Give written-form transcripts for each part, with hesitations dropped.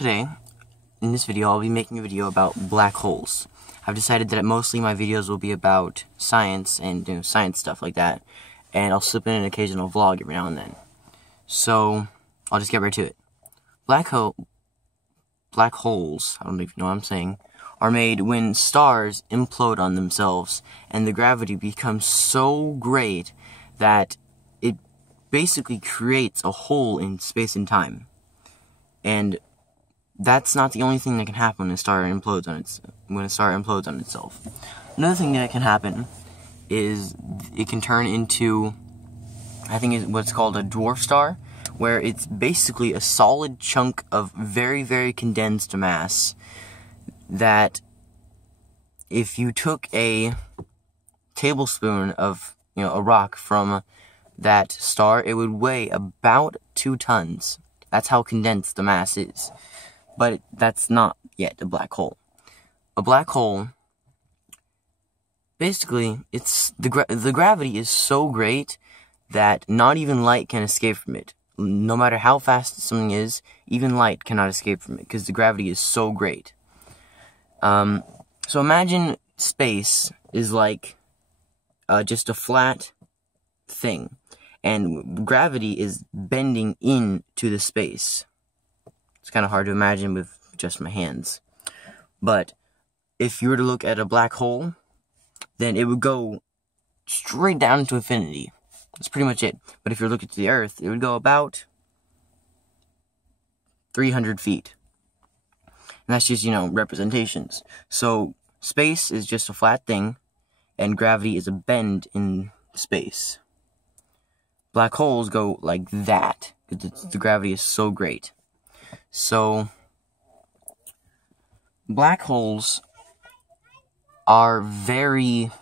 Today, in this video, I'll be making a video about black holes. I've decided that mostly my videos will be about science and science stuff like that, and I'll slip in an occasional vlog every now and then. So, I'll just get right to it. Black holes, I don't even know what I'm saying, are made when stars implode on themselves, and the gravity becomes so great that it basically creates a hole in space and time. And that's not the only thing that can happen when a star implodes on itself. Another thing that can happen is it can turn into, I think it's what's called a dwarf star, where it's basically a solid chunk of very, very condensed mass that if you took a tablespoon of, a rock from that star, it would weigh about 2 tons. That's how condensed the mass is. But that's not yet a black hole. A black hole, basically, the gravity is so great that not even light can escape from it. No matter how fast something is, even light cannot escape from it because the gravity is so great. So imagine space is like just a flat thing, and gravity is bending into the space. It's kind of hard to imagine with just my hands. But if you were to look at a black hole, then it would go straight down into infinity. That's pretty much it. But if you're looking at the Earth, it would go about 300 feet. And that's just, representations. So space is just a flat thing, and gravity is a bend in space. Black holes go like that, because the gravity is so great. So, black holes are very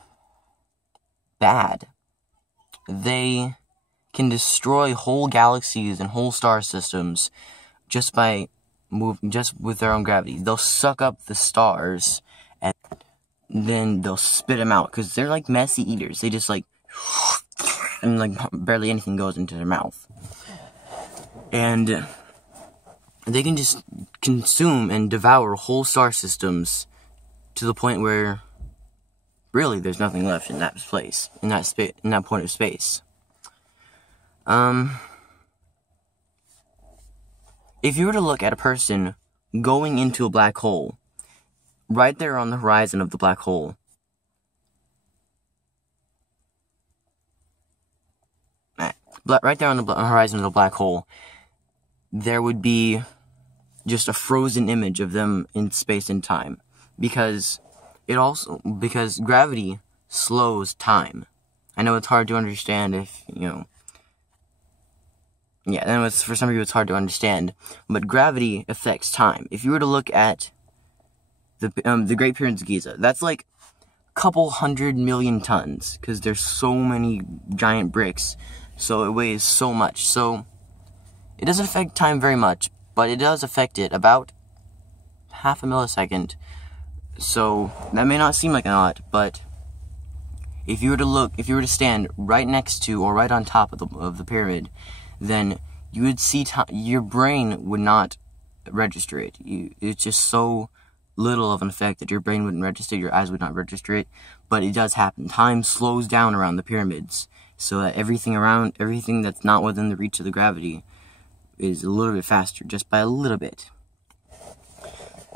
bad. They can destroy whole galaxies and whole star systems just with their own gravity. They'll suck up the stars and then they'll spit them out because they're like messy eaters. They just and barely anything goes into their mouth. And they can just consume and devour whole star systems to the point where really there's nothing left in that place, in that point of space. If you were to look at a person going into a black hole, right there on the horizon of the black hole, right there on the horizon of the black hole, there would be just a frozen image of them in space and time, because gravity slows time. I know it's hard to understand for some of you it's hard to understand, but gravity affects time. If you were to look at the Great Pyramids of Giza, that's like a couple 100 million tons, because there's so many giant bricks, so it weighs so much. So it doesn't affect time very much, but it does affect it about half a millisecond. So that may not seem like a lot, but if you were to stand right next to or right on top of the pyramid, then you would see your brain would not register it. It's just so little of an effect that your brain wouldn't register, your eyes would not register it, but it does happen. Time slows down around the pyramids, so that everything that's not within the reach of the gravity is a little bit faster, just by a little bit.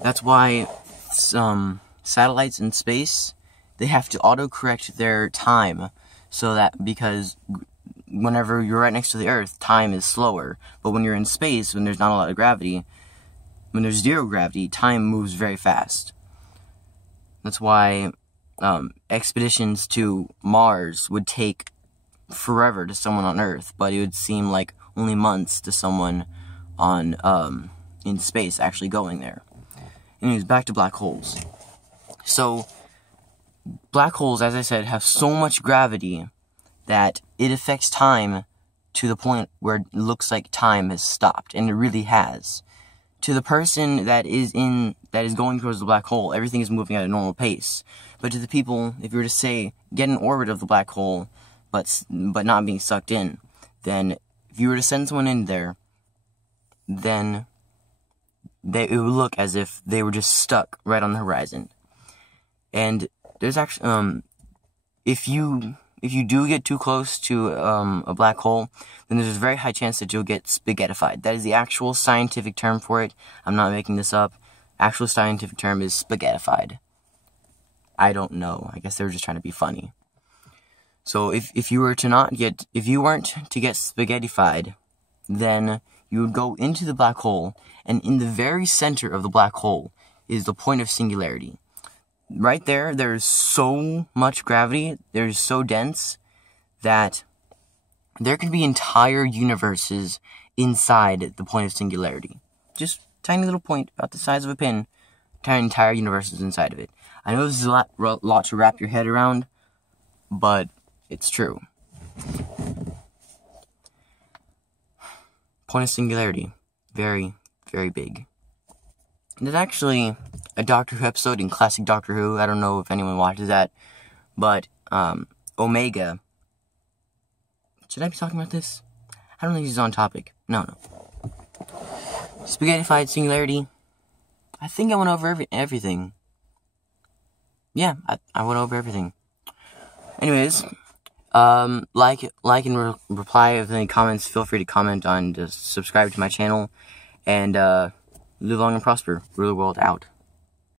That's why satellites in space, they have to autocorrect their time, because whenever you're right next to the Earth, time is slower. But when you're in space, when there's not a lot of gravity, when there's zero gravity, time moves very fast. That's why expeditions to Mars would take forever to someone on Earth, but it would seem like only months to someone in space actually going there. Anyways, back to black holes. So, black holes, as I said, have so much gravity that it affects time to the point where it looks like time has stopped, and it really has. To the person that is going towards the black hole, everything is moving at a normal pace. But to the people, if you were to say, get in orbit of the black hole, but not being sucked in, then if you were to send someone in there, then it would look as if they were just stuck right on the horizon. And there's actually, if you do get too close to a black hole, then there's a very high chance that you'll get spaghettified. That is the actual scientific term for it. I'm not making this up. Actual scientific term is spaghettified. I don't know. I guess they were just trying to be funny. So if you weren't to get spaghettified, then you would go into the black hole, and in the very center of the black hole is the point of singularity. Right there, there's so much gravity, there's so dense, that there could be entire universes inside the point of singularity. Just tiny little point, about the size of a pin, entire universes inside of it. I know this is a lot to wrap your head around, but it's true. Point of singularity. Very, very big. There's actually a Doctor Who episode in classic Doctor Who. I don't know if anyone watches that, but Omega. Should I be talking about this? I don't think this is on topic. No. Spaghettified singularity. I think I went over everything. Yeah, I went over everything. Anyways, like and reply if any comments. Feel free to comment on, just subscribe to my channel, and live long and prosper. Rule the world out.